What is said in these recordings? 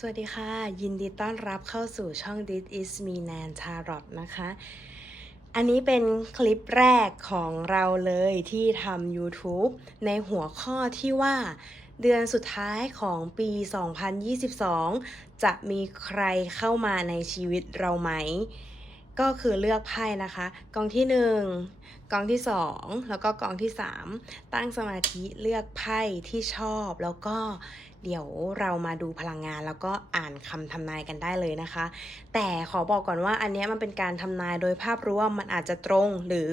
สวัสดีค่ะ ยินดีต้อนรับเข้าสู่ช่อง This is me Nan Tarot นะคะ อันนี้เป็นคลิปแรกของเราเลยที่ทำ YouTube ในหัวข้อที่ว่า เดือนสุดท้ายของปี 2022 จะมีใครเข้ามาในชีวิตเราไหม ก็คือเลือกไพ่นะคะ กองที่ 1 กองที่ 2 แล้วก็กองที่ 3 ตั้งสมาธิเลือกไพ่ที่ชอบแล้วก็ เดี๋ยวเรามาดูพลังงานแล้วก็อ่านคำทำนายกันได้เลยนะคะ แต่ขอบอกก่อนว่าอันนี้มันเป็นการทำนายโดยภาพรวมมันอาจจะตรงหรือ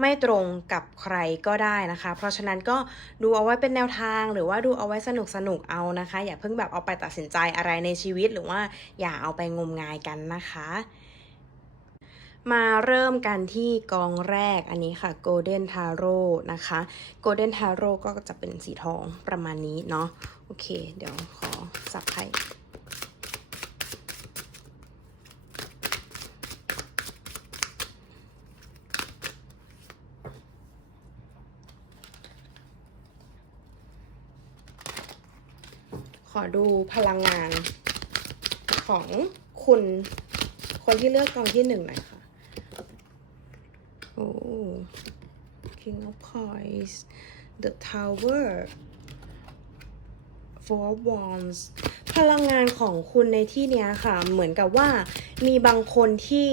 ไม่ตรงกับใครก็ได้นะคะ เพราะฉะนั้นก็ดูเอาไว้เป็นแนวทาง หรือว่าดูเอาไว้สนุกสนุกเอานะคะ อย่าเพิ่งแบบเอาไปตัดสินใจอะไรในชีวิต หรือว่าอย่าเอาไปงมงายกันนะคะมาเริ่มกันที่กองแรกอันนี้ค่ะ Golden Tarot นะคะ Golden Tarot ก็จะเป็นสีทองประมาณนี้เนาะโอเค เดี๋ยวขอสับไพ่ขอดูพลังงานของคุณคนที่เลือกกองที่หนึ่งหน่อยค่ะ โอ้ King of Coins The Tower Four of Wands พลังงานของคุณในที่นี้ค่ะ เหมือนกับว่ามีบางคนที่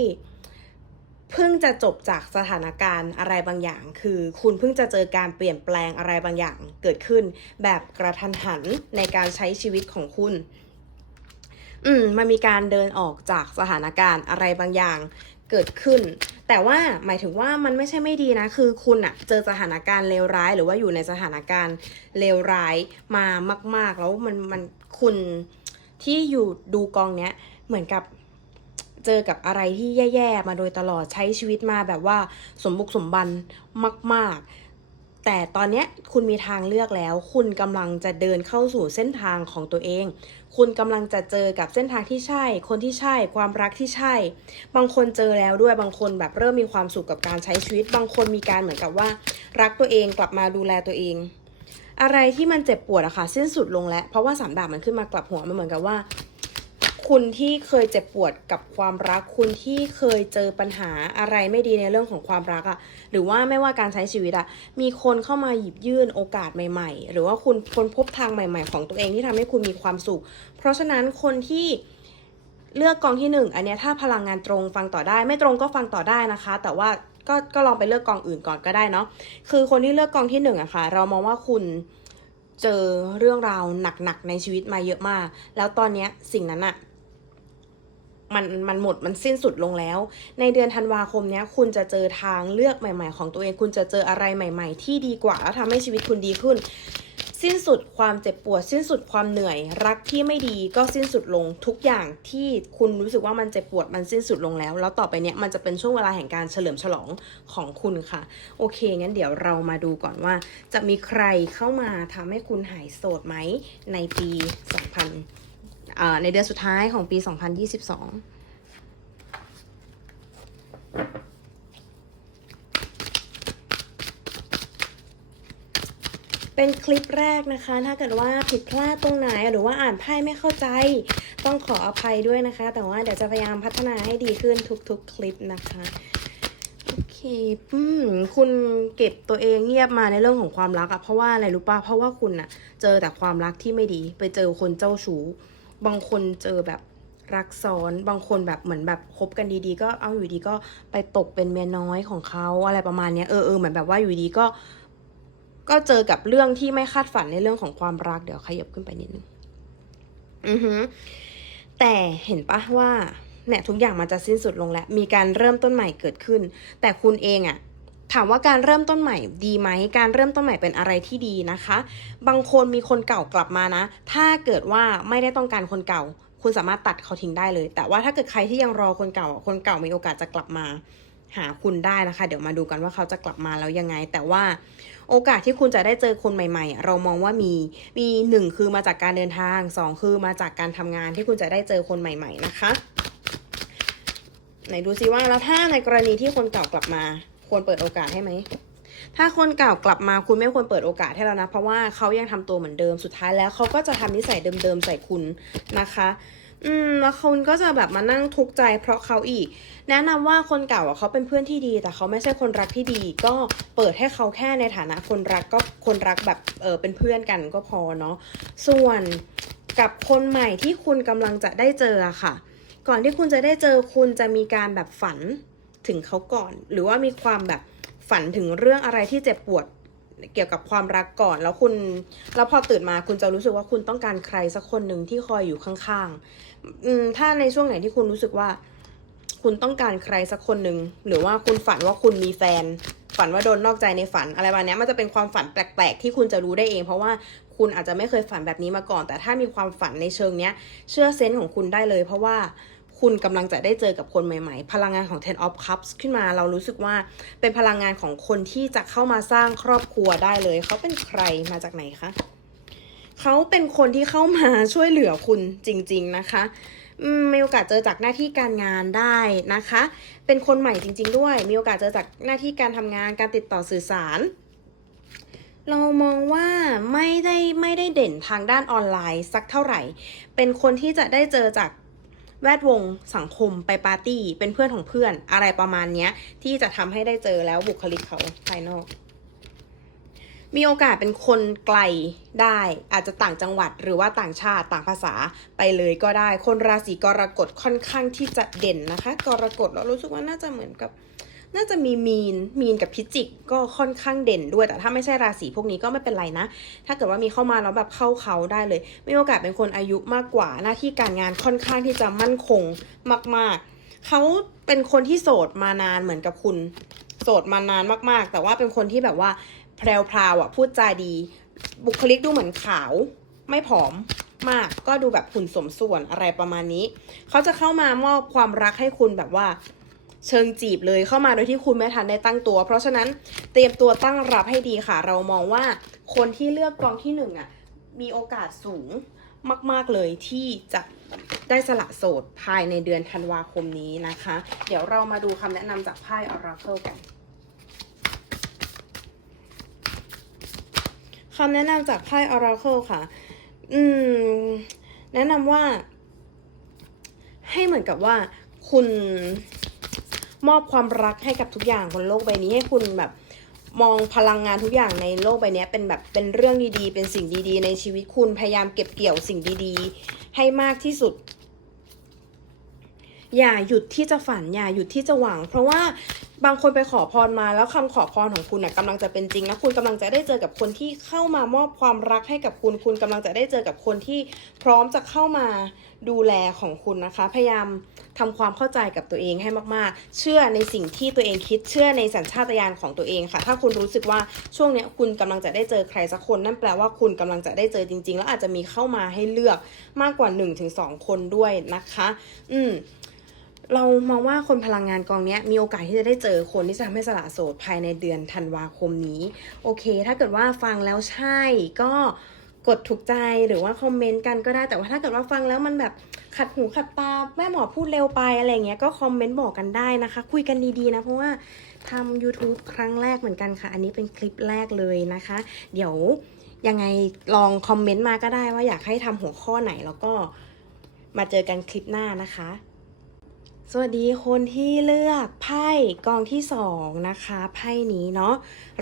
เพิ่งจะจบจากสถานการณ์อะไรบางอย่าง คือคุณเพิ่งจะเจอการเปลี่ยนแปลงอะไรบางอย่างเกิดขึ้น แบบกระทันหันในการใช้ชีวิตของคุณ อืมมันมีการเดินออกจากสถานการณ์อะไรบางอย่าง เกิดขึ้น แต่ว่าหมายถึงว่ามันไม่ใช่ไม่ดีนะ คือคุณอะเจอสถานการณ์เลวร้าย หรือว่าอยู่ในสถานการณ์เลวร้ายมามาก ๆ แล้วมันมันคุณที่อยู่ดูกองเนี้ยเหมือนกับเจอกับอะไรที่แย่ ๆ มาโดยตลอดใช้ชีวิตมาแบบว่าสมบุกสมบันมาก ๆ แต่ตอนนี้คุณมีทางเลือกแล้ว คุณกำลังจะเดินเข้าสู่เส้นทางของตัวเอง คุณกำลังจะเจอกับเส้นทางที่ใช่ คนที่ใช่ ความรักที่ใช่ บางคนเจอแล้วด้วย บางคนแบบเริ่มมีความสุขกับการใช้ชีวิต บางคนมีการเหมือนกับว่า รักตัวเองกลับมาดูแลตัวเอง อะไรที่มันเจ็บปวดอะค่ะสิ้นสุดลงแล้ว เพราะว่าสามดาบมันขึ้นมากลับหัวมันเหมือนกับว่า คุณที่เคยเจ็บปวดกับความรัก คุณที่เคยเจอปัญหาอะไรไม่ดีในเรื่องของความรักอะหรือว่าไม่ว่าการใช้ชีวิตอะมีคนเข้ามาหยิบยื่นโอกาสใหม่ ๆ หรือว่าคุณค้นพบทางใหม่ ๆ ของตัวเองที่ทำให้คุณมีความสุข เพราะฉะนั้นคนที่เลือกกองที่หนึ่งอันนี้ถ้าพลังงานตรงฟังต่อได้ ไม่ตรงก็ฟังต่อได้นะคะ แต่ว่าก็ก็ลองไปเลือกกองอื่นก่อนก็ได้เนาะคือคนที่เลือกกองที่หนึ่งอะค่ะเรามองว่าคุณเจอเรื่องราวหนักๆในชีวิตมาเยอะมาก แล้วตอนเนี้ยสิ่งนั้นอะ มันมันหมดมันสิ้นสุดลงแล้ว ในเดือนธันวาคมเนี้ยคุณจะเจอทางเลือกใหม่ ๆ ของตัวเองคุณจะเจออะไรใหม่ ๆ ที่ดีกว่าแล้วทำให้ชีวิตคุณดีขึ้น สิ้นสุดความเจ็บปวด สิ้นสุดความเหนื่อย รักที่ไม่ดีก็สิ้นสุดลงทุกอย่างที่คุณรู้สึกว่ามันเจ็บปวดมันสิ้นสุดลงแล้ว แล้วต่อไปเนี้ยมันจะเป็นช่วงเวลาแห่งการเฉลิมฉลองของคุณค่ะ โอเคงั้นเดี๋ยวเรามาดูก่อนว่า จะมีใครเข้ามาทำให้คุณหายโสดไหมในปี 2000 ในเดือนสุดท้ายของปี 2022เป็นคลิปแรกนะคะ ถ้าเกิดว่าผิดพลาดตรงไหนหรือว่าอ่านไพ่ไม่เข้าใจ ต้องขออภัยด้วยนะคะ แต่ว่าเดี๋ยวจะพยายามพัฒนาให้ดีขึ้นทุกๆ คลิปนะคะ โอเคอืมคุณเก็บตัวเองเงียบมาในเรื่องของความรักอะเพราะว่าอะไรรู้ป่ะเพราะว่าคุณอะเจอแต่ความรักที่ไม่ดี ไปเจอคนเจ้าชู้ บางคนเจอแบบรักซ้อนบางคนแบบเหมือนแบบคบกันดีๆ ก็เอาอยู่ดีก็ไปตกเป็นเมียน้อยของเขาอะไรประมาณเนี้ยเออเออเหมือนแบบว่าอยู่ดีก็ก็เจอกับเรื่องที่ไม่คาดฝันในเรื่องของความรักเดี๋ยวขยับขึ้นไปนิดนึงอือฮึแต่เห็นปะว่าเนี่ยทุกอย่างมันจะสิ้นสุดลงแล้ว มีการเริ่มต้นใหม่เกิดขึ้น แต่คุณเองอะ ถามว่าการเริ่มต้นใหม่ดีไหม การเริ่มต้นใหม่เป็นอะไรที่ดีนะคะ บางคนมีคนเก่ากลับมานะ ถ้าเกิดว่าไม่ได้ต้องการคนเก่า คุณสามารถตัดเขาทิ้งได้เลย แต่ว่าถ้าเกิดใครที่ยังรอคนเก่า คนเก่ามีโอกาสจะกลับมาหาคุณได้นะคะ เดี๋ยวมาดูกันว่าเขาจะกลับมาแล้วยังไง แต่ว่าโอกาสที่คุณจะได้เจอคนใหม่ๆ เรามองว่ามีมีหนึ่งคือมาจากการเดินทางสองคือมาจากการทำงานที่คุณจะได้เจอคนใหม่ ๆ นะคะ ไหนดูซิว่าแล้วถ้าในกรณีที่คนเก่ากลับมา ควรเปิดโอกาสให้ไหม ถ้าคนเก่ากลับมาคุณไม่ควรเปิดโอกาสให้แล้วนะ เพราะว่าเขายังทำตัวเหมือนเดิมสุดท้ายแล้วเขาก็จะทำนิสัยเดิมๆใส่คุณนะคะ อืมแล้วคุณก็จะแบบมานั่งทุกข์ใจเพราะเขาอีก แนะนำว่าคนเก่าอะเขาเป็นเพื่อนที่ดี แต่เขาไม่ใช่คนรักที่ดี ก็เปิดให้เขาแค่ในฐานะคนรักก็คนรักแบบเออเป็นเพื่อนกันก็พอเนาะ ส่วนกับคนใหม่ที่คุณกำลังจะได้เจอค่ะ ก่อนที่คุณจะได้เจอคุณจะมีการแบบฝัน ถึงเขาก่อน หรือว่ามีความแบบฝันถึงเรื่องอะไรที่เจ็บปวดเกี่ยวกับความรักก่อน แล้วคุณแล้วพอตื่นมาคุณจะรู้สึกว่าคุณต้องการใครสักคนหนึ่งที่คอยอยู่ข้างๆอืมถ้าในช่วงไหนที่คุณรู้สึกว่า คุณต้องการใครสักคนหนึ่งหรือว่าคุณฝันว่าคุณมีแฟน ฝันว่าโดนนอกใจในฝันอะไรแบบนี้มันจะเป็นความฝันแปลก ๆ ที่คุณจะรู้ได้เอง เพราะว่าคุณอาจจะไม่เคยฝันแบบนี้มาก่อน แต่ถ้ามีความฝันในเชิงเนี้ย เชื่อเซนส์ของคุณได้เลย เพราะว่า คุณกำลังจะได้เจอกับคนใหม่ๆ พลังงานของ Ten of Cups ขึ้นมาเรารู้สึกว่าเป็นพลังงานของคนที่จะเข้ามาสร้างครอบครัวได้เลย เขาเป็นใครมาจากไหนคะเขาเป็นคนที่เข้ามาช่วยเหลือคุณจริง ๆนะคะมมีโอกาสเจอจากหน้าที่การงานได้นะคะ เป็นคนใหม่จริง ๆ ด้วย มีโอกาสเจอจากหน้าที่การทำงานการติดต่อสื่อสาร เรามองว่าไม่ได้ไม่ได้เด่นทางด้านออนไลน์สักเท่าไหร่ เป็นคนที่จะได้เจอจาก แวดวงสังคมไปปาร์ตี้ เป็นเพื่อนของเพื่อนอะไรประมาณเนี้ย ที่จะทำให้ได้เจอแล้วบุคลิกเขาภายนอก มีโอกาสเป็นคนไกลได้ อาจจะต่างจังหวัดหรือว่าต่างชาติต่างภาษาไปเลยก็ได้ คนราศีกรกฎค่อนข้างที่จะเด่นนะคะ กรกฎเรารู้สึกว่าน่าจะเหมือนกับ น่าจะมีมีนมีนกับพิจิกก็ค่อนข้างเด่นด้วย แต่ถ้าไม่ใช่ราศีพวกนี้ก็ไม่เป็นไรนะ ถ้าเกิดว่ามีเข้ามาแล้วแบบเข้าเขาได้เลย มีโอกาสเป็นคนอายุมากกว่าหน้าที่การงานค่อนข้างที่จะมั่นคงมาก ๆ เขาเป็นคนที่โสดมานานเหมือนกับคุณ โสดมานานมากๆ แต่ว่าเป็นคนที่แบบว่าแพรวๆอะพูดจาดี บุคลิกดูเหมือนขาวไม่ผอมมากก็ดูแบบหุ่นสมส่วนอะไรประมาณนี้ เขาจะเข้ามามอบความรักให้คุณแบบว่า เชิงจีบเลยเข้ามาโดยที่คุณไม่ทันได้ตั้งตัว เพราะฉะนั้นเตรียมตัวตั้งรับให้ดีค่ะ เรามองว่าคนที่เลือกกองที่หนึ่งอะมีโอกาสสูงมาก ๆ เลยที่จะได้สละโสดภายในเดือนธันวาคมนี้นะคะ เดี๋ยวเรามาดูคำแนะนำจากไพ่ Oracle กันคำแนะนำจากไพ่ Oracle ค่ะ อืม แนะนำว่า ให้เหมือนกับว่าคุณ มอบความรักให้กับทุกอย่างบนโลกใบนี้ให้คุณแบบมองพลังงานทุกอย่างในโลกใบนี้เป็นแบบเป็นเรื่องดีๆ เป็นสิ่งดีๆ ในชีวิตคุณพยายามเก็บเกี่ยวสิ่งดีๆ ให้มากที่สุด อย่าหยุดที่จะฝันอย่าหยุดที่จะหวัง เพราะว่าบางคนไปขอพรมาแล้วคำขอพรของคุณน่ะกำลังจะเป็นจริงแล้วคุณกำลังจะได้เจอกับคนที่เข้ามามอบความรักให้กับคุณ คุณกำลังจะได้เจอกับคนที่พร้อมจะเข้ามาดูแลของคุณนะคะ พยายาม ทำความเข้าใจกับตัวเองให้มากๆ เชื่อในสิ่งที่ตัวเองคิด เชื่อในสัญชาตญาณของตัวเองค่ะ ถ้าคุณรู้สึกว่าช่วงนี้คุณกำลังจะได้เจอใครสักคน นั่นแปลว่าคุณกำลังจะได้เจอจริง ๆ แล้วอาจจะมีเข้ามาให้เลือกมากกว่า 1-2 คนด้วยนะคะ อืมเรามองว่าคนพลังงานกองนี้มีโอกาสที่จะได้เจอคนที่จะทำให้สละโสดภายในเดือนธันวาคมนี้ โอเค ถ้าเกิดว่าฟังแล้วใช่ก็ กดถูกใจหรือว่าคอมเมนต์กันก็ได้แต่ว่าถ้าเกิดว่าฟังแล้วมันแบบขัดหูขัดตาแม่หมอพูดเร็วไปอะไรเงี้ยก็คอมเมนต์บอกกันได้นะคะ คุยกันดีๆนะเพราะว่าทำ YouTube ครั้งแรกเหมือนกันค่ะ อันนี้เป็นคลิปแรกเลยนะคะ เดี๋ยวยังไงลองคอมเมนต์มาก็ได้ว่าอยากให้ทำหัวข้อไหนแล้วก็มาเจอกันคลิปหน้านะคะ สวัสดีคนที่เลือกไพ่กองที่สองนะคะไพ่นี้เนาะ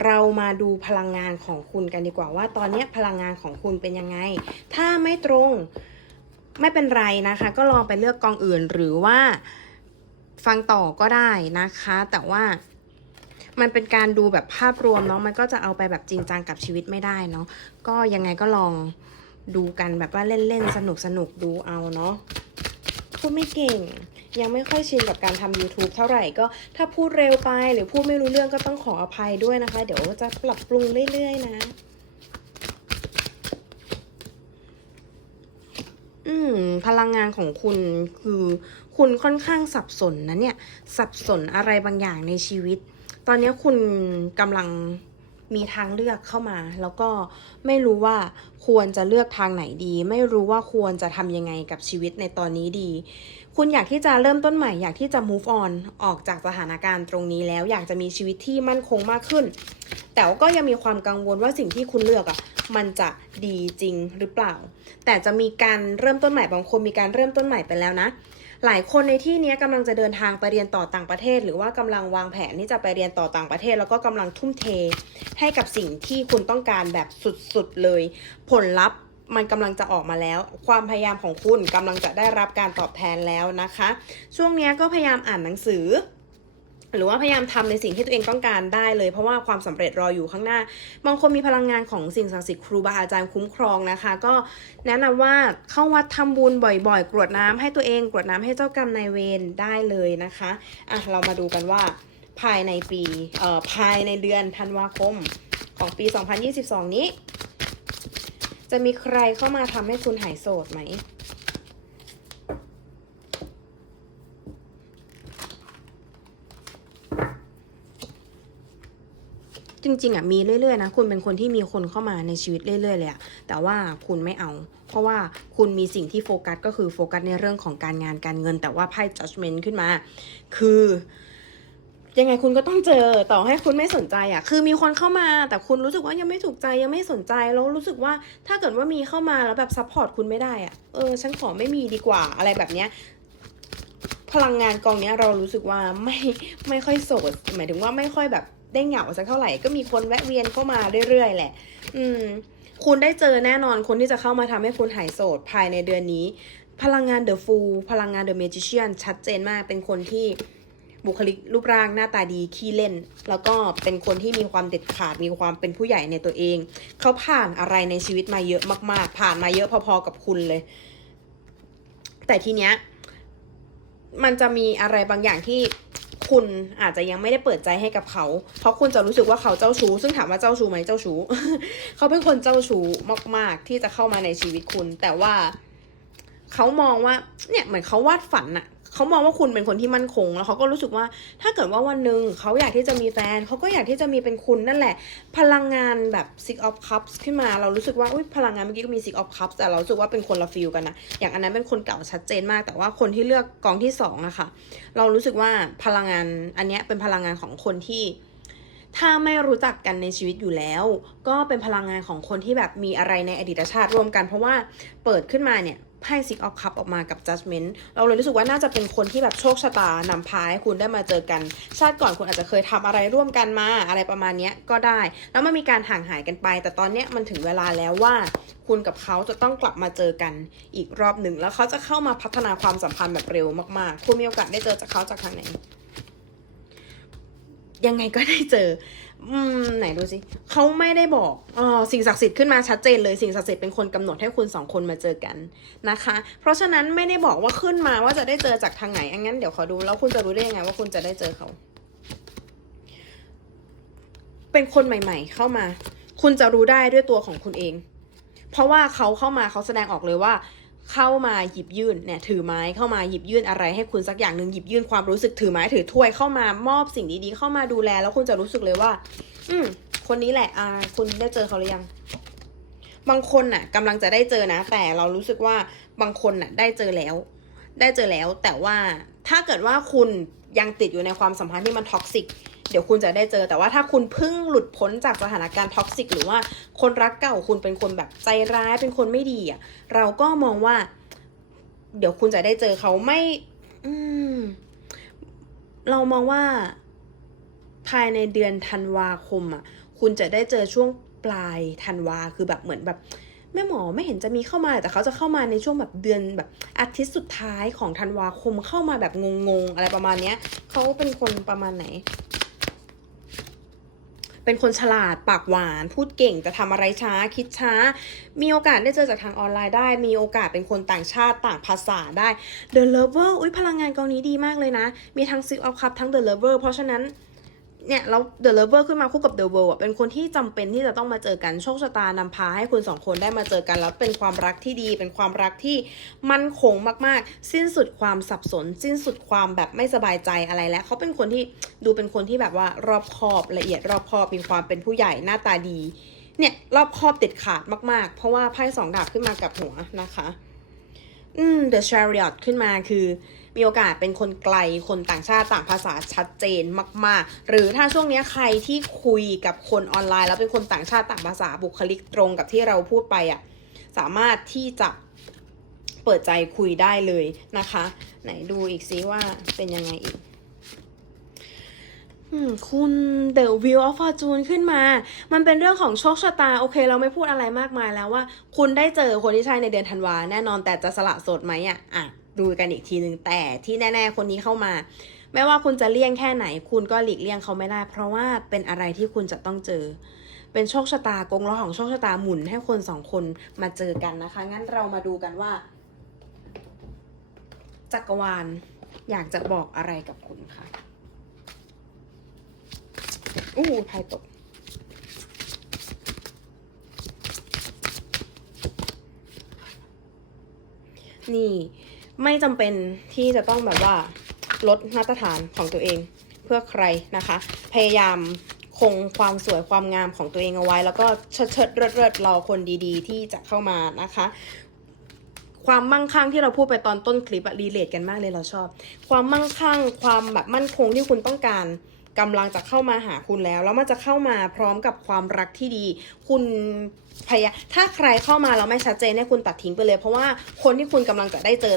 เรามาดูพลังงานของคุณกันดีกว่าว่า ตอนนี้พลังงานของคุณเป็นยังไง ถ้าไม่ตรงไม่เป็นไรนะคะ ก็ลองไปเลือกกองอื่นหรือว่าฟังต่อก็ได้นะคะ แต่ว่ามันเป็นการดูแบบภาพรวมเนาะมันก็จะเอาไปแบบจริงจังกับชีวิตไม่ได้เนาะก็ยังไงก็ลองดูกันแบบว่าเล่นๆสนุกสนุกดูเอาเนาะพูดไม่เก่ง ยังไม่ค่อยชินกับการทำ YouTube เท่าไหร่ก็ถ้าพูดเร็วไปหรือพูดไม่รู้เรื่องก็ต้องขออภัยด้วยนะคะ เดี๋ยวจะปรับปรุงเรื่อยๆนะ อืม พลังงานของคุณคือคุณค่อนข้างสับสนนะเนี่ย สับสนอะไรบางอย่างในชีวิต ตอนนี้คุณกำลังมีทางเลือกเข้ามา แล้วก็ไม่รู้ว่าควรจะเลือกทางไหนดี ไม่รู้ว่าควรจะทำยังไงกับชีวิตในตอนนี้ดี คุณอยากที่จะเริ่มต้นใหม่ อยากที่จะ move on ออกจากสถานการณ์ตรงนี้แล้ว อยากจะมีชีวิตที่มั่นคงมากขึ้น แต่ก็ยังมีความกังวลว่าสิ่งที่คุณเลือกอะ่ะมันจะดีจริงหรือเปล่า แต่จะมีการเริ่มต้นใหม่บางคนมีการเริ่มต้นใหม่ไปแล้วนะ หลายคนในที่นี้ยกำลังจะเดินทางไปเรียนต่อต่างประเทศ หรือว่ากำลังวางแผนที่จะไปเรียนต่อต่างประเทศ แล้วก็กำลังทุ่มเท ให้กับสิ่งที่คุณต้องการแบบสุดๆเลย ผลลัพธ์ มันกำลังจะออกมาแล้ว ความพยายามของคุณกำลังจะได้รับการตอบแทนแล้วนะคะ ช่วงนี้ก็พยายามอ่านหนังสือ หรือว่าพยายามทำในสิ่งที่ตัวเองต้องการได้เลย เพราะว่าความสำเร็จรออยู่ข้างหน้า บางคนมีพลังงานของสิ่งศักดิ์สิทธิ์ครูบาอาจารย์คุ้มครองนะคะ ก็แนะนำว่าเข้าวัดทำบุญบ่อยๆ กรวดน้ำให้ตัวเองกรวดน้ำให้เจ้ากรรมนายเวรได้เลยนะคะอะเรามาดูกันว่าภายในปีเอ่อภายในเดือนธันวาคมของปี 2022 นี้ จะมีใครเข้ามาทำให้คุณหายโสดไหม จริงๆอะมีเรื่อยๆนะคุณเป็นคนที่มีคนเข้ามาในชีวิตเรื่อยๆเลยอะแต่ว่าคุณไม่เอา เพราะว่าคุณมีสิ่งที่โฟกัสก็คือโฟกัสในเรื่องของการงานการเงิน แต่ว่าไพ่ judgment ขึ้นมา คือ ยังไงคุณก็ต้องเจอต่อให้คุณไม่สนใจอะ คือมีคนเข้ามาแต่คุณรู้สึกว่ายังไม่ถูกใจยังไม่สนใจแล้วรู้สึกว่าถ้าเกิดว่ามีเข้ามาแล้วแบบซัพพอร์ตคุณไม่ได้อะเออฉันขอไม่มีดีกว่าอะไรแบบเนี้ยพลังงานกองเนี้ยเรารู้สึกว่าไม่ไม่ค่อยโสด หมายถึงว่าไม่ค่อยแบบได้เหงาสักเท่าไหร่ก็มีคนแวะเวียนเข้ามาเรื่อยๆแหละ อืม คุณได้เจอแน่นอนคนที่จะเข้ามาทำให้คุณหายโสดภายในเดือนนี้ พลังงานเดอะฟูลพลังงานเดอะเมจิเชียนชัดเจนมากเป็นคนที่ บุคลิกรูปร่างหน้าตาดีขี้เล่น แล้วก็เป็นคนที่มีความเด็ดขาดมีความเป็นผู้ใหญ่ในตัวเอง เขาผ่านอะไรในชีวิตมาเยอะมาก ๆ ผ่านมาเยอะพอๆกับคุณเลย แต่ทีเนี้ยมันจะมีอะไรบางอย่างที่คุณอาจจะยังไม่ได้เปิดใจให้กับเขา เพราะคุณจะรู้สึกว่าเขาเจ้าชู้ ซึ่งถามว่าเจ้าชู้ไหมเจ้าชู้ เขาเป็นคนเจ้าชู้มาก ๆ ที่จะเข้ามาในชีวิตคุณ แต่ว่าเขามองว่า เนี่ยเหมือนเขาวาดฝันอะ เขามองว่าคุณเป็นคนที่มั่นคง แล้วเขาก็รู้สึกว่าถ้าเกิดว่าวันหนึ่งเขาอยากที่จะมีแฟนเขาก็อยากที่จะมีเป็นคุณนั่นแหละ พลังงานแบบ six of cups ขึ้นมาเรารู้สึกว่าอุ๊ยพลังงานเมื่อกี้ก็มี six of cups แต่เรารู้สึกว่าเป็นคนละฟิลกันนะอย่างอันนั้นเป็นคนเก่าชัดเจนมาก แต่ว่าคนที่เลือกกองที่สองอะค่ะ เรารู้สึกว่าพลังงานอันเนี้ยเป็นพลังงานของคนที่ถ้าไม่รู้จักกันในชีวิตอยู่แล้ว ก็เป็นพลังงานของคนที่แบบมีอะไรในอดีตชาติรวมกัน เพราะว่าเปิดขึ้นมาเนี่ย ไพ่ Six of Cup ออกมากับ Judgment เราเลยรู้สึกว่าน่าจะเป็นคนที่แบบโชคชะตานำพาให้คุณได้มาเจอกัน ชาติก่อนคุณอาจจะเคยทำอะไรร่วมกันมาอะไรประมาณนี้ก็ได้ แล้วมันมีการห่างหายกันไป แต่ตอนนี้มันถึงเวลาแล้วว่า คุณกับเขาจะต้องกลับมาเจอกันอีกรอบหนึ่ง แล้วเขาจะเข้ามาพัฒนาความสัมพันธ์แบบเร็วมากๆ คุณมีโอกาสได้เจอจากเขาจากทางไหนยังไงก็ได้เจอ อืมไหนดูสิเขาไม่ได้บอกอ๋อสิ่งศักดิ์สิทธิ์ขึ้นมาชัดเจนเลยสิ่งศักดิ์สิทธิ์เป็นคนกำหนดให้คุณสองคนมาเจอกันนะคะ เพราะฉะนั้นไม่ได้บอกว่าขึ้นมาว่าจะได้เจอจากทางไหนอังั้นเดี๋ยวขอดูแล้วคุณจะรู้ได้ยังไงว่าคุณจะได้เจอเขา เป็นคนใหม่ ๆ เข้ามา คุณจะรู้ได้ด้วยตัวของคุณเอง เพราะว่าเขาเข้ามาเขาแสดงออกเลยว่า เข้ามาหยิบยื่นเนี่ยถือไม้เข้ามาหยิบยื่นอะไรให้คุณสักอย่างหนึ่งหยิบยื่นความรู้สึกถือไม้ถือถ้วยเข้ามามอบสิ่งดีๆเข้ามาดูแล แล้วคุณจะรู้สึกเลยว่า อืมคนนี้แหละอ่าคุณได้เจอเขาหรือยัง บางคนน่ะกำลังจะได้เจอนะ แต่เรารู้สึกว่าบางคนน่ะ ได้เจอแล้ว ได้เจอแล้ว แต่ว่าถ้าเกิดว่าคุณยังติดอยู่ในความสัมพันธ์ที่มันท็อกซิก เดี๋ยวคุณจะได้เจอแต่ว่าถ้าคุณเพิ่งหลุดพ้นจากสถานการณ์ท็อกซิกหรือว่าคนรักเก่าคุณเป็นคนแบบใจร้ายเป็นคนไม่ดีอะเราก็มองว่า เดี๋ยวคุณจะได้เจอเขาไม่ อืม เรามองว่า ภายในเดือนธันวาคมอะ คุณจะได้เจอช่วงปลายธันวาคือแบบเหมือนแบบแม่หมอไม่เห็นจะมีเข้ามาแต่เขาจะเข้ามาในช่วงแบบเดือนแบบอาทิตย์สุดท้ายของธันวาคมเข้ามาแบบงงๆ อะไรประมาณเนี้ยเขาเป็นคนประมาณไหน เป็นคนฉลาดปากหวาน พูดเก่งแต่ทำอะไรช้าคิดช้า มีโอกาสได้เจอจากทางออนไลน์ได้ มีโอกาสเป็นคนต่างชาติต่างภาษาได้ The Lover อุ้ยพลังงานกองนี้ดีมากเลยนะ มีทั้ง Six of Cups ทั้ง The Lover เพราะฉะนั้น เนี่ยแล้ว The Lover ขึ้นมาคู่กับ The World อะเป็นคนที่จำเป็นที่จะต้องมาเจอกันโชคชะตานำพาให้คุณสองคนได้มาเจอกัน แล้วเป็นความรักที่ดี เป็นความรักที่มั่นคงมากๆ สิ้นสุดความสับสน สิ้นสุดความแบบไม่สบายใจอะไรแล้วเขาเป็นคนที่ดูเป็นคนที่แบบว่ารอบคอบละเอียดรอบคอบมีความเป็นผู้ใหญ่หน้าตาดี เนี่ยรอบคอบเด็ดขาดมากๆ เพราะว่าไพ่สองดาบขึ้นมากับหัวนะคะ อืม The Chariot ขึ้นมาคือ มีโอกาสเป็นคนไกลคนต่างชาติต่างภาษาชัดเจนมาก ๆ หรือถ้าช่วงนี้ใครที่คุยกับคนออนไลน์ แล้วเป็นคนต่างชาติต่างภาษาบุคลิกตรงกับที่เราพูดไปอะ่ะสามารถที่จะเปิดใจคุยได้เลยนะคะ ไหนดูอีกซิว่าเป็นยังไงอีกคุณ The Wheel of Fortune ขึ้นมา มันเป็นเรื่องของโชคชะตา โอเค เราไม่พูดอะไรมากมายแล้วว่า คุณได้เจอคนที่ใช่ในเดือนธันวาแน่นอนแต่จะสละโสดไหมอะอะ ดูกันอีกทีหนึ่งแต่ที่แน่ ๆ คนนี้เข้ามา ไม่ว่าคุณจะเลี่ยงแค่ไหน คุณก็หลีกเลี่ยงเขาไม่ได้ เพราะว่าเป็นอะไรที่คุณจะต้องเจอ เป็นโชคชะตากงล้อของโชคชะตาหมุนให้คนสองคนมาเจอกันนะคะ งั้นเรามาดูกันว่า จักรวาลอยากจะบอกอะไรกับคุณค่ะอู้ไพ่ตกนี่ ไม่จำเป็นที่จะต้องแบบว่าลดมาตรฐานของตัวเองเพื่อใครนะคะ พยายามคงความสวยความงามของตัวเองเอาไว้ แล้วก็เชิดเชิดเริดเริดรอคนดีๆ ที่จะเข้ามานะคะ ความมั่งคั่งที่เราพูดไปตอนต้นคลิปอะรีเลทกันมากเลยเราชอบ ความมั่งคั่ง ความแบบมั่นคงที่คุณต้องการ กำลังจะเข้ามาหาคุณแล้ว แล้วมันจะเข้ามาพร้อมกับความรักที่ดี คุณพยาถ้าใครเข้ามาแล้วไม่ชัดเจนเนี่ยคุณตัดทิ้งไปเลย เพราะว่าคนที่คุณกำลังจะได้เจอ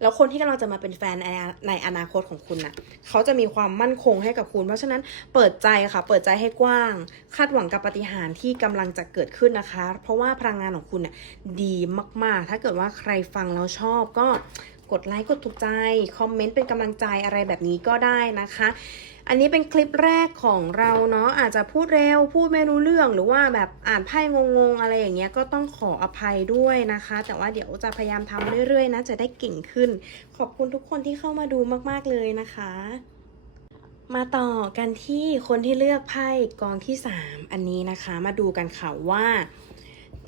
แล้วคนที่กำลังจะมาเป็นแฟนในในอนาคตของคุณน่ะเขาจะมีความมั่นคงให้กับคุณ เพราะฉะนั้นเปิดใจค่ะ เปิดใจให้กว้าง คาดหวังกับปาฏิหารย์ที่กำลังจะเกิดขึ้นนะคะ เพราะว่าพลังงานของคุณน่ะดีมาก ๆ ถ้าเกิดว่าใครฟังแล้วชอบก็กดไลค์กดถูกใจ คอมเมนต์เป็นกำลังใจอะไรแบบนี้ก็ได้นะคะ อันนี้เป็นคลิปแรกของเราเนาะอาจจะพูดเร็วพูดไม่รู้เรื่องหรือว่าแบบอ่านไพ่งงๆ อะไรอย่างเงี้ยก็ต้องขออภัยด้วยนะคะ แต่ว่าเดี๋ยวจะพยายามทำเรื่อยๆนะจะได้เก่งขึ้น ขอบคุณทุกคนที่เข้ามาดูมากๆเลยนะคะ มาต่อกันที่คนที่เลือกไพ่กองที่ 3 อันนี้นะคะ มาดูกันค่ะว่า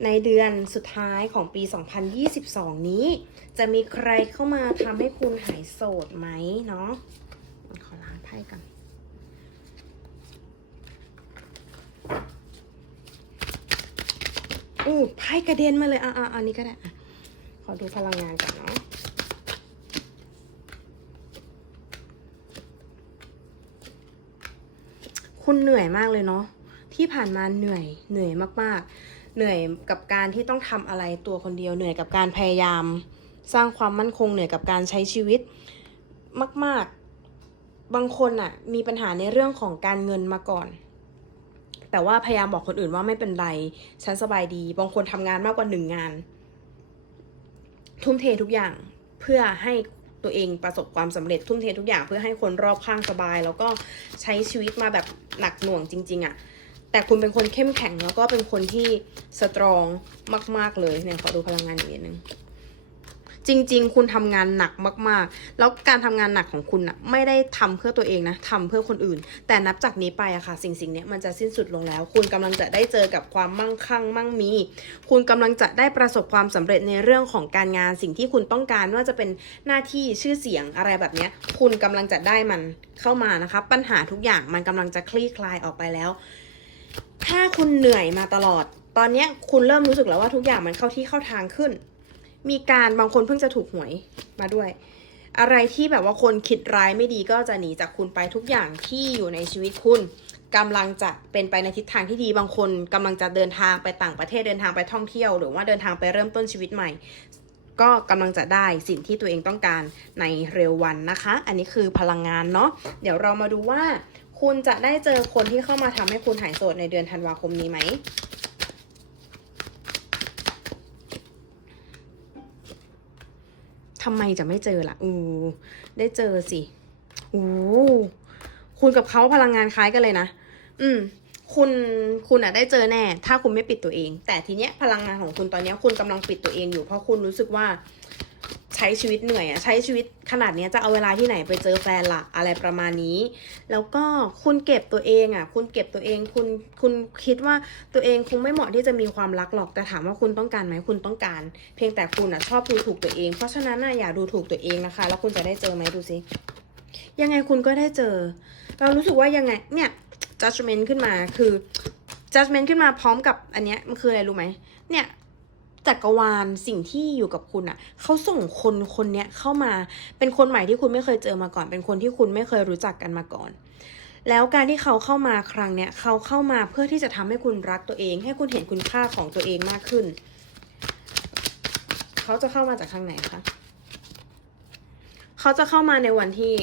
ในเดือนสุดท้ายของปี 2022 นี้ จะมีใครเข้ามาทำให้คุณหายโสดไหมเนาะขอล้างไพ่กัน อู้ไพ่กระเด็นมาเลย อะอะอันนี้ก็ได้อะขอดูพลังงานก่อนเนาะคุณเหนื่อยมากเลยเนาะที่ผ่านมาเหนื่อยเหนื่อยมากๆ เหนื่อยกับการที่ต้องทำอะไรตัวคนเดียวเหนื่อยกับการพยายาม สร้างความมั่นคงเหนื่อยกับการใช้ชีวิตมาก ๆ บางคนอะมีปัญหาในเรื่องของการเงินมาก่อน แต่ว่าพยายามบอกคนอื่นว่าไม่เป็นไรฉันสบายดี บางคนทำงานมากกว่าหนึ่งงาน ทุ่มเททุกอย่างเพื่อให้ตัวเองประสบความสำเร็จทุ่มเททุกอย่างเพื่อให้คนรอบข้างสบาย แล้วก็ใช้ชีวิตมาแบบหนักหน่วงจริง ๆอะ่ะแต่คุณเป็นคนเข้มแข็งแล้วก็เป็นคนที่สตรองมาก ๆเลยเนี่ยขอดูพลังงานอีกนิดนึง จริง ๆ คุณทำงานหนักมากๆ แล้วการทำงานหนักของคุณอะไม่ได้ทำเพื่อตัวเองนะทำเพื่อคนอื่น แต่นับจากนี้ไปอะค่ะ สิ่งสิ่งเนี้ยมันจะสิ้นสุดลงแล้ว คุณกำลังจะได้เจอกับความมั่งคั่งมั่งมี คุณกำลังจะได้ประสบความสำเร็จในเรื่องของการงานสิ่งที่คุณต้องการว่าจะเป็นหน้าที่ชื่อเสียงอะไรแบบเนี้ยคุณกำลังจะได้มันเข้ามานะคะปัญหาทุกอย่างมันกำลังจะคลี่คลายออกไปแล้ว ถ้าคุณเหนื่อยมาตลอด ตอนนี้คุณเริ่มรู้สึกแล้วว่าทุกอย่างมันเข้าที่เข้าทางขึ้น มีการบางคนเพิ่งจะถูกหวยมาด้วย อะไรที่แบบว่าคนคิดร้ายไม่ดีก็จะหนีจากคุณไปทุกอย่างที่อยู่ในชีวิตคุณกำลังจะเป็นไปในทิศทางที่ดีบางคนกำลังจะเดินทางไปต่างประเทศเดินทางไปท่องเที่ยว หรือว่าเดินทางไปเริ่มต้นชีวิตใหม่ ก็กำลังจะได้สิ่งที่ตัวเองต้องการในเร็ววันนะคะ อันนี้คือพลังงานเนาะเดี๋ยวเรามาดูว่า คุณจะได้เจอคนที่เข้ามาทำให้คุณหายโสดในเดือนธันวาคมนี้ไหม ทำไมจะไม่เจอล่ะ อู้ ได้เจอสิ อู้ คุณกับเขาพลังงานคล้ายกันเลยนะ อืม คุณคุณอะได้เจอแน่ ถ้าคุณไม่ปิดตัวเอง แต่ทีเนี้ยพลังงานของคุณตอนเนี้ยคุณกำลังปิดตัวเองอยู่เพราะคุณรู้สึกว่า ใช้ชีวิตเหนื่อยอะใช้ชีวิตขนาดนี้จะเอาเวลาที่ไหนไปเจอแฟนละอะไรประมาณนี้ แล้วก็คุณเก็บตัวเองอะคุณเก็บตัวเองคุณคุณคิดว่าตัวเองคงไม่เหมาะที่จะมีความรักหรอกแต่ถามว่าคุณต้องการไหมคุณต้องการ เพียงแต่คุณอะชอบดูถูกตัวเอง เพราะฉะนั้นอะอย่าดูถูกตัวเองนะคะ แล้วคุณจะได้เจอไหมดูสิยังไงคุณก็ได้เจอ เรารู้สึกว่ายังไงเนี่ย judgment ขึ้นมาคือ judgment ขึ้นมาพร้อมกับอันเนี้ยมันคืออะไรรู้ไหมเนี่ย จักรวาลสิ่งที่อยู่กับคุณอะ่ะเขาส่งคนคนเนี้ยเข้ามาเป็นคนใหม่ที่คุณไม่เคยเจอมาก่อน เป็นคนที่คุณไม่เคยรู้จักกันมาก่อน แล้วการที่เขาเข้ามาครั้งเนี้ยเขาเข้ามาเพื่อที่จะทำให้คุณรักตัวเอง ให้คุณเห็นคุณค่าของตัวเองมากขึ้น เขาจะเข้ามาจากทางไหนคะเขาจะเข้ามาในวันที่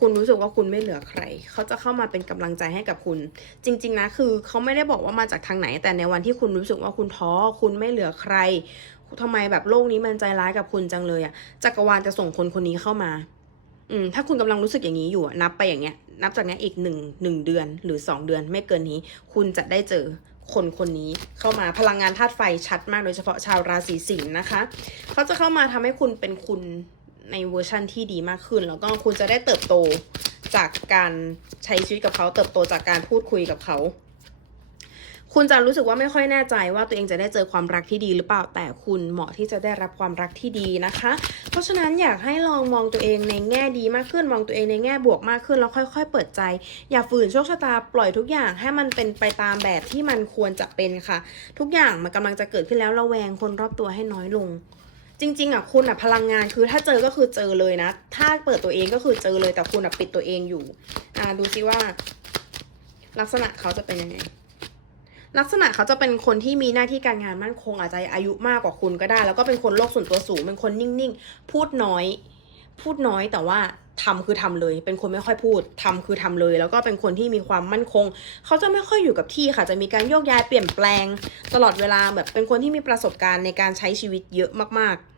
คุณรู้สึกว่าคุณไม่เหลือใคร เขาจะเข้ามาเป็นกำลังใจให้กับคุณ จริง ๆ นะ คือเขาไม่ได้บอกว่ามาจากทางไหน แต่ในวันที่คุณรู้สึกว่าคุณท้อ คุณไม่เหลือใครทำไมแบบโลกนี้มันใจร้ายกับคุณจังเลยอะจักรวาลจะส่งคนคนนี้เข้ามา อืม ถ้าคุณกำลังรู้สึกอย่างนี้อยู่ นับไปอย่างเงี้ย นับจากเนี้ยอีกหนึ่งหนึ่งเดือนหรือสองเดือนไม่เกินนี้ คุณจะได้เจอคนคนนี้เข้ามาพลังงานธาตุไฟชัดมากโดยเฉพาะชาวราศีสิงห์นะคะ เขาจะเข้ามาทำให้คุณเป็นคุณ ในเวอร์ชั่นที่ดีมากขึ้น แล้วก็คุณจะได้เติบโตจากการใช้ชีวิตกับเขา เติบโตจากการพูดคุยกับเขา คุณจะรู้สึกว่าไม่ค่อยแน่ใจว่าตัวเองจะได้เจอความรักที่ดีหรือเปล่าแต่คุณเหมาะที่จะได้รับความรักที่ดีนะคะ เพราะฉะนั้นอยากให้ลองมองตัวเองในแง่ดีมากขึ้น มองตัวเองในแง่บวกมากขึ้นแล้วค่อย ๆ เปิดใจ อย่าฝืนโชคชะตาปล่อยทุกอย่างให้มันเป็นไปตามแบบที่มันควรจะเป็นค่ะ ทุกอย่างมันกำลังจะเกิดขึ้นแล้วระแวงคนรอบตัวให้น้อยลง จริง ๆอะคุณอะพลังงานคือถ้าเจอก็คือเจอเลยนะ ถ้าเปิดตัวเองก็คือเจอเลยแต่คุณอะปิดตัวเองอยู่ อ่าดูซิว่า ลักษณะเขาจะเป็นยังไงลักษณะเขาจะเป็นคนที่มีหน้าที่การงานมั่นคงอาจจะอายุมากกว่าคุณก็ได้ แล้วก็เป็นคนโลกส่วนตัวสูง เป็นคนนิ่งๆ พูดน้อย พูดน้อยแต่ว่า ทำคือทำเลย เป็นคนไม่ค่อยพูดทำคือทำเลย แล้วก็เป็นคนที่มีความมั่นคง เขาจะไม่ค่อยอยู่กับที่ค่ะ จะมีการโยกย้ายเปลี่ยนแปลง ตลอดเวลาแบบเป็นคนที่มีประสบการณ์ในการใช้ชีวิตเยอะมาก ๆ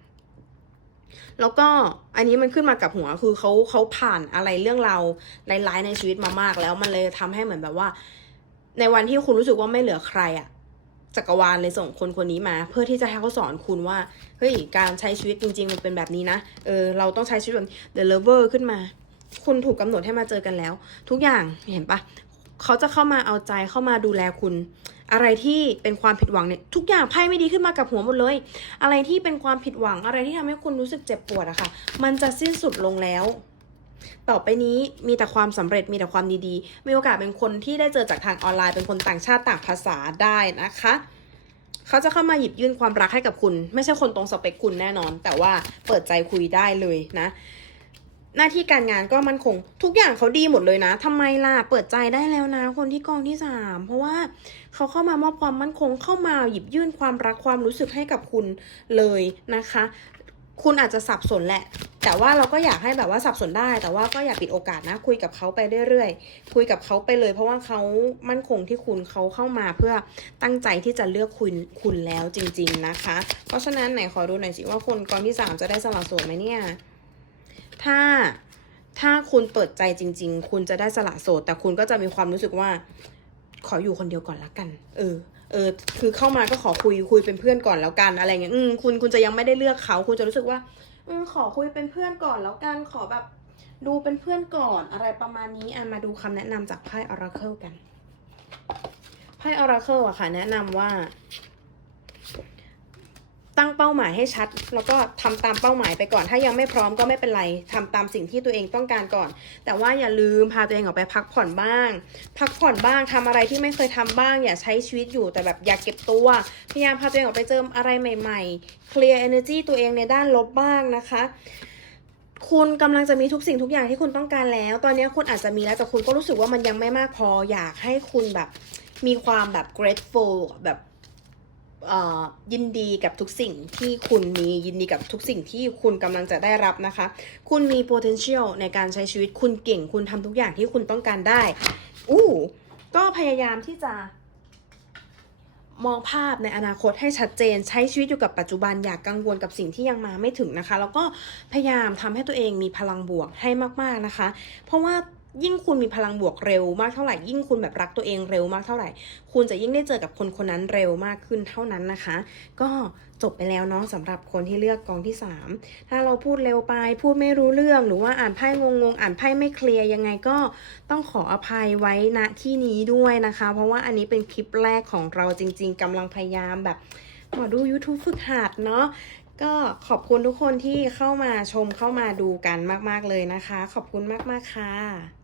แล้วก็อันนี้มันขึ้นมากับหัวคือเขาเขาผ่านอะไรเรื่องราวร้ายๆในชีวิตมามาก แล้วมันเลยทำให้เหมือนแบบว่า ในวันที่คุณรู้สึกว่าไม่เหลือใครอะ จักรวาลเลยส่งคนคนนี้มา เพื่อที่จะให้เขาสอนคุณว่าเฮ้ยการใช้ชีวิตจริง ๆ มันเป็นแบบนี้นะเออเราต้องใช้ชีวิตแบบ the lover ขึ้นมา คุณถูกกำหนดให้มาเจอกันแล้ว ทุกอย่างเห็นปะเขาจะเข้ามาเอาใจเข้ามาดูแลคุณ อะไรที่เป็นความผิดหวังเนี่ยทุกอย่างไพ่ไม่ดีขึ้นมากับหัวหมดเลย อะไรที่เป็นความผิดหวังอะไรที่ทำให้คุณรู้สึกเจ็บปวดอะค่ะ มันจะสิ้นสุดลงแล้ว ต่อไปนี้มีแต่ความสำเร็จมีแต่ความดีๆ มีโอกาสเป็นคนที่ได้เจอจากทางออนไลน์เป็นคนต่างชาติต่างภาษาได้นะคะ เขาจะเข้ามาหยิบยื่นความรักให้กับคุณ ไม่ใช่คนตรงสเปคคุณแน่นอน แต่ว่าเปิดใจคุยได้เลยนะ หน้าที่การงานก็มั่นคงทุกอย่างเขาดีหมดเลยนะทำไมล่ะเปิดใจได้แล้วนะ คนที่กองที่สามเพราะว่าเขาเข้ามามอบความมั่นคงเข้ามาหยิบยื่นความรักความรู้สึกให้กับคุณเลยนะคะ คุณอาจจะสับสนแหละ แต่ว่าเราก็อยากให้แบบว่าสับสนได้ แต่ว่าก็อย่าปิดโอกาสนะ คุยกับเขาไปเรื่อยๆ คุยกับเขาไปเลย เพราะว่าเขามั่นคงที่คุณเขาเข้ามาเพื่อตั้งใจที่จะเลือกคุณคุณแล้วจริง ๆนะคะ เพราะฉะนั้นไหนขอดูหน่อยสิว่าคนกองที่สามจะได้สละโสดไหมเนี่ย ถ้าถ้าคุณเปิดใจจริง ๆ คุณจะได้สละโสด แต่คุณก็จะมีความรู้สึกว่า ขออยู่คนเดียวก่อนละกัน เออ เออคือเข้ามาก็ขอคุยคุยเป็นเพื่อนก่อนแล้วกันอะไรเงี้ยอืมคุณคุณจะยังไม่ได้เลือกเขา คุณจะรู้สึกว่า อืมขอคุยเป็นเพื่อนก่อนแล้วกันขอแบบดูเป็นเพื่อนก่อนอะไรประมาณนี้อะมาดูคำแนะนำจากไพ่ออราเคิลกันไพ่ออราเคิลอะค่ะ แนะนำว่า ตั้งเป้าหมายให้ชัด แล้วก็ทำตามเป้าหมายไปก่อน ถ้ายังไม่พร้อมก็ไม่เป็นไรทำตามสิ่งที่ตัวเองต้องการก่อน แต่ว่าอย่าลืมพาตัวเองออกไปพักผ่อนบ้าง พักผ่อนบ้างทำอะไรที่ไม่เคยทำบ้าง อย่าใช้ชีวิตอยู่แต่แบบอย่าเก็บตัว พยายามพาตัวเองออกไปเจออะไรใหม่ๆ clear energy ตัวเองในด้านลบบ้างนะคะคุณกำลังจะมีทุกสิ่งทุกอย่างที่คุณต้องการแล้ว ตอนนี้คุณอาจจะมีแล้วแต่คุณก็รู้สึกว่ามันยังไม่มากพอ อยากให้คุณแบบมีความแบบ grateful แบบ ยินดีกับทุกสิ่งที่คุณมียินดีกับทุกสิ่งที่คุณกำลังจะได้รับนะคะ คุณมี potential ในการใช้ชีวิตคุณเก่ง คุณทำทุกอย่างที่คุณต้องการได้ อู้ก็พยายามที่จะมองภาพในอนาคตให้ชัดเจน ใช้ชีวิตอยู่กับปัจจุบันอย่ากกังวลกับสิ่งที่ยังมาไม่ถึงนะคะ แล้วก็พยายามทำให้ตัวเองมีพลังบวกให้มาก ๆนะคะ เพราะว่า ยิ่งคุณมีพลังบวกเร็วมากเท่าไหร่ ยิ่งคุณแบบรักตัวเองเร็วมากเท่าไหร่ คุณจะยิ่งได้เจอกับคนคนนั้นเร็วมากขึ้นเท่านั้นนะคะ ก็จบไปแล้วเนาะสำหรับคนที่เลือกกองที่ 3 ถ้าเราพูดเร็วไป พูดไม่รู้เรื่องหรือว่าอ่านไพ่งงๆอ่านไพ่ไม่เคลียร์ยังไงก็ต้องขออภัยไว้ณที่นี้ด้วยนะคะ เพราะว่าอันนี้เป็นคลิปแรกของเราจริง ๆกำลังพยายามแบบหมอดู YouTube ฝึกหัดเนาะก็ขอบคุณทุกคนที่เข้ามาชมเข้ามาดูกันมาก ๆ เลยนะคะ ขอบคุณมาก ๆ ค่ะ